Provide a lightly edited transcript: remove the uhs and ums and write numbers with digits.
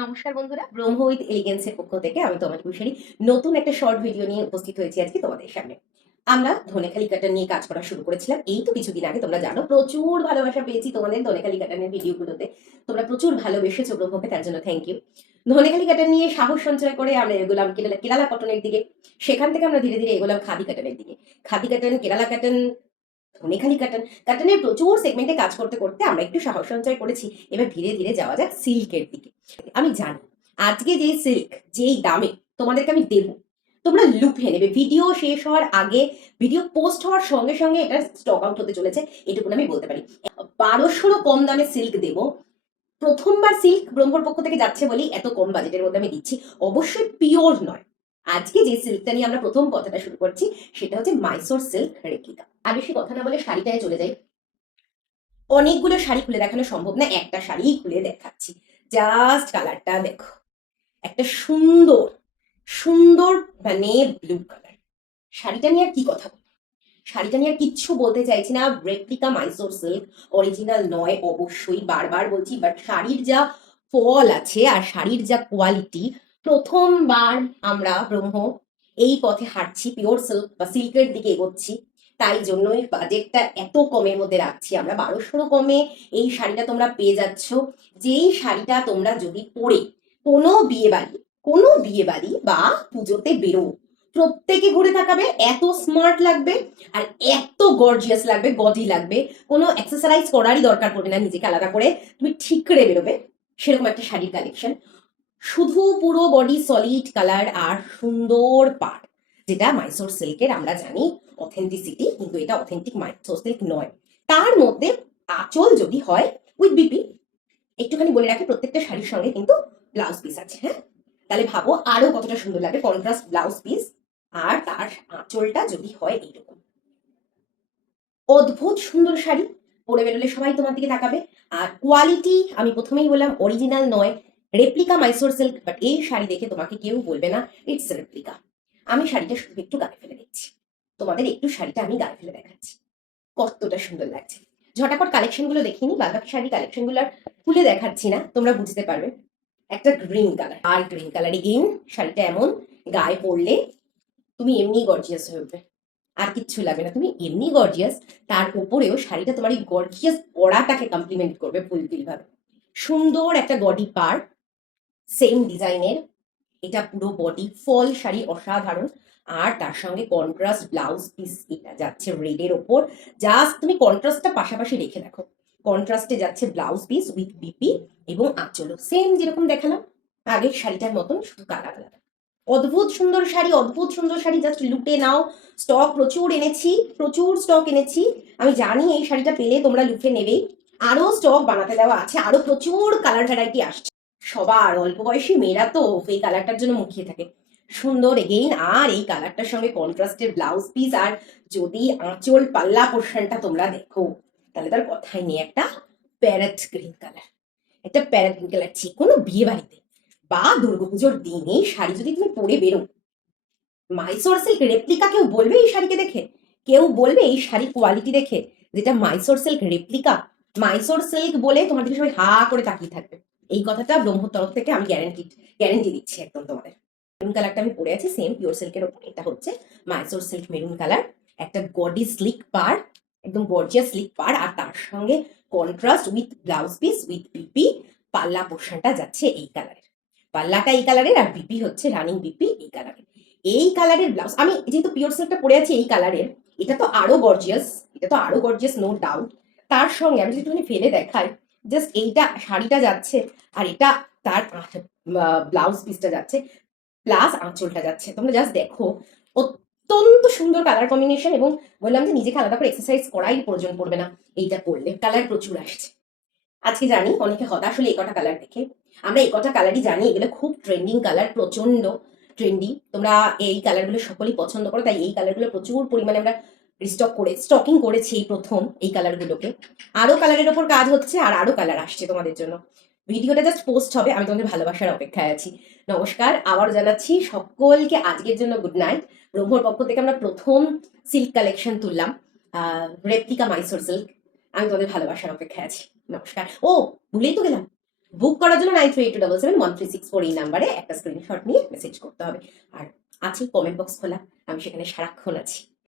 নমস্কার বন্ধুরা, ব্রহ্ম উইথ এলিগেন্সের পক্ষ থেকে আমি তোমার কুশারি নতুন একটা শর্ট ভিডিও নিয়ে উপস্থিত হয়েছি আজকে তোমাদের সামনে। আমরা ধনেখালি কাটার নিয়ে কাজ করা শুরু করেছিলাম এই তো কিছুদিন আগে। তোমরা জানো প্রচুর ভালোবাসা পেয়েছি তোমাদের ধনেখালি কাটানের ভিডিওগুলোতে। তোমরা প্রচুর ভালোবেসেছো ব্রহ্মকে, তার জন্য থ্যাংক ইউ। ধনেখালি কাটার নিয়ে সাহস সঞ্চয় করে আমরা এগোলাম কেরালা কেরালা কটনের দিকে। সেখান থেকে আমরা ধীরে ধীরে এগোলাম খাদি কাটানের দিকে। খাদি কাটান, কেরালা কাটান, ধনেখালি কাটান। কাটানের প্রচুর সেগমেন্টে কাজ করতে করতে আমরা একটু সাহস সঞ্চয় করেছি। এবার ধীরে ধীরে যাওয়া যাক সিল্কের দিকে। আমি জানি আজকে যেই সিল্ক যেই দামে তোমাদেরকে আমি দেব, তোমরা লুফে নেবে। ভিডিও শেষ হওয়ার আগে, ভিডিও পোস্ট হওয়ার সঙ্গে সঙ্গে এটা স্টক আউট হতে চলেছে, এটুকু আমি বলতে পারি। 1200 কম দামে সিল্ক দেব। প্রথমবার সিল্ক ব্রহ্মর পক্ষ থেকে যাচ্ছে বলেই এত কম বাজেটের মধ্যে আমি দিচ্ছি। অবশ্যই পিওর নয়। আজকে যে সিল্কটা নিয়ে আমরা প্রথম কথাটা শুরু করছি সেটা হচ্ছে মাইসোর সিল্ক রেপ্লিকা। আর বেশি কথা না বলে শাড়িটায় চলে যাই। অনেকগুলো শাড়ি খুলে দেখানো সম্ভব না, একটা শাড়িই খুলে দেখাচ্ছি। জাস্ট কালারটা দেখো, একটা সুন্দর সুন্দর মানে ব্লু কালার। শাড়িটা নিয়ে আর কি কথা বলবো, শাড়িটা নিয়ে আর কিচ্ছু বলতে চাইছি না। রেপ্লিকা মাইসোর সিল্ক, অরিজিনাল নয় অবশ্যই, বারবার বলছি। বাট শাড়ির যা ফল আছে আর শাড়ির যা কোয়ালিটি, প্রথমবার আমরা ব্রহ্ম এই পথে হাঁটছি, পিওর সিল্ক বা সিল্কের দিকে এগোচ্ছি। তাই জন্যই বাজেটটা এত কমের মধ্যে রাখছি আমরা। 1200 কমে এই শাড়িটা তোমরা পেয়ে যাচ্ছ। যেই শাড়িটা তোমরা যদি পরে কোনো বিয়ে বাড়ি বা পুজোতে বেরো, প্রত্যেকে ঘুরে তাকাবে, এত স্মার্ট লাগবে আর এত গর্জিয়াস লাগবে, গজি লাগবে। কোনো এক্সারসাইজ করারই দরকার পড়বে না, নিজেকে আলাদা করে তুমি ঠিকরে বেরোবে। সেরকম একটা শাড়ির কালেকশন। শুধু পুরো বডি সলিড কালার আর সুন্দর পাড়, যেটা মাইসোর সিল্কের আমরা জানি অথেন্টিসিটি, কিন্তু এটা অথেন্টিক মাইসোর সিল্ক নয়। তার মধ্যে আঁচল যদি হয় উইথ বিপি, একটুখানি বলে রাখি প্রত্যেকটা শাড়ির সঙ্গে কিন্তু ব্লাউজ পিস আছে। হ্যাঁ, তাহলে ভাবো আরো কতটা সুন্দর লাগে, কন্ট্রাস্ট ব্লাউজ পিস। আর তার আঁচলটা যদি হয় এইরকম, অদ্ভুত সুন্দর শাড়ি। পরে বেরোলে সবাই তোমার দিকে তাকাবে। আর কোয়ালিটি আমি প্রথমেই বললাম অরিজিনাল নয়, রেপ্লিকা মাইসোর সিল্ক। বাট এই শাড়ি দেখে তোমাকে কেউ বলবে না ইটস রেপ্লিকা। আমি শাড়িটা শুধু একটু গায়ে ফেলে দেখছি, তোমাদের একটু শাড়িটা আমি গায়ে ফেলে দেখাচ্ছি কতটা সুন্দর লাগছে। ঝটাপট কালেকশন গুলো দেখিনি, বাদ বাকি শাড়ি কালেকশন গুলো আর খুলে দেখাচ্ছি না, তোমরা বুঝতে পারবে। একটা গ্রিন কালার, আর গ্রিন কালার এগেইন। শাড়িটা এমন গায়ে পরলে তুমি এমনি গর্জিয়াস হয়ে উঠবে, আর কিচ্ছু লাগবে না, তুমি এমনি গর্জিয়াস। তার উপরেও শাড়িটা তোমার এই গর্জিয়াস পরাটাকে কমপ্লিমেন্ট করবে ফুলফিল ভাবে। সুন্দর একটা বডি পার, সেম ডিজাইনের। এটা পুরো বডি ফল শাড়ি, অসাধারণ। আর তার সঙ্গে কন্ট্রাস্ট ব্লাউজ পিস এটা যাচ্ছে রেডের ওপর। জাস্ট তুমি কন্ট্রাস্টটা পাশাপাশি রেখে দেখো। কন্ট্রাস্টে যাচ্ছে ব্লাউজ পিস উইথ বিপি এবং আঁচলও সেম যেরকম দেখালাম আগের শাড়িটার মতন, শুধু কালার আলাদা। অদ্ভুত সুন্দর শাড়ি, অদ্ভুত সুন্দর শাড়ি, জাস্ট লুটে নাও। স্টক প্রচুর এনেছি, প্রচুর স্টক এনেছি। আমি জানি এই শাড়িটা পেলে তোমরা লুটে নেবেই। আরো স্টক বানাতে দেওয়া আছে, আরো প্রচুর কালার ভ্যারাইটি আসছে। সবার অল্প বয়সী মেয়েরা তো এই কালারটার জন্য মুখিয়ে থাকে। সুন্দর এগেইন, আর এই কালারটার সঙ্গে কন্ট্রাস্টের ব্লাউজ পিস। আর যদি আঁচল পাল্লা পোর্শনটা তোমরা দেখো, তাহলে তার কথাই নেই। একটা প্যারেট গ্রিন কালার, একটা প্যারেট গ্রিন কালার। যে কোনো বিয়ে বাড়িতে বা দুর্গাপুজোর দিন এই শাড়ি যদি তুমি পরে বেরো, মাইসোর সিল্ক রেপ্লিকা, কেউ বলবে এই শাড়িকে দেখে, কেউ বলবে এই শাড়ির কোয়ালিটি দেখে যেটা Mysore silk replica. Mysore silk বলে তোমার দিকে সবাই হা করে তাকিয়ে থাকবে। এই কথাটা ব্রহ্মর তরফ থেকে আমি গ্যারেন্টি দিচ্ছি একদম তোমাদের। মেরুন কালারটা আমি পরে আছি সেম পিওর সিল্কের ওপর। এটা হচ্ছে মাইসোর সিল্ক মেরুন কালার। একটা গডি স্লিক পার, একদম গর্জিয়াস স্লিক পার, আর তার সঙ্গে contrast with blouse piece with BP. পাল্লা পোর্শনটা যাচ্ছে এই কালারের, পাল্লাটা এই কালারের, আর বিপি হচ্ছে রানিং বিপি এই কালারের। এই কালারের ব্লাউজ, আমি যেহেতু পিওর সিল্কটা পরে আছি এই কালারের, এটা তো আরো গর্জিয়াস, এটা তো আরো গর্জিয়াস নো ডাউট। তার সঙ্গে আমি যদি একটুখানি ফেলে দেখাই, জাস্ট এইটা শাড়িটা যাচ্ছে, আর এটা তার ব্লাউজ পিসটা যাচ্ছে, প্লাস আঁচলটা যাচ্ছে। তোমরা জাস্ট দেখো, অত্যন্ত সুন্দর কালার কম্বিনেশন। এবং বললাম যে নিজেকে আলাদা করে এক্সারসাইজ করাই প্রয়োজন পড়বে না এইটা পরলে। কালার প্রচুর আসছে আজকে, জানি অনেকে হতাশ হলে এই কটা কালার দেখে। আমরা এই কটা কালারই জানি, এগুলো খুব ট্রেন্ডিং কালার, প্রচন্ড ট্রেন্ডি। তোমরা এই কালারগুলো সকলেই পছন্দ করো, তাই এই কালারগুলো প্রচুর পরিমাণে আমরা স্টকিং করেছি এই প্রথম এই কালারগুলোকে। আরো কালারের ওপর কাজ হচ্ছে, আর আরো কালার আসছে তোমাদের জন্য। ভিডিওটা জাস্ট পোস্ট হবে, আমি তোমাদের ভালোবাসার অপেক্ষায় আছি। নমস্কার, আবার জানাচ্ছি সকলকে আজকের জন্য গুড নাইট। ব্রহ্মর পক্ষ থেকে আমরা প্রথম সিল্ক কালেকশন তুললাম, রেপ্লিকা মাইসোর সিল্ক। আমি তোমাদের ভালোবাসার অপেক্ষায় আছি। নমস্কার। ও, ভুলেই তো গেলাম, বুক করার জন্য 9382771364 এই নাম্বারে একটা স্ক্রিনশট নিয়ে মেসেজ করতে হবে। আর আছে কমেন্ট বক্স খোলা, আমি সেখানে সারাক্ষণ আছি।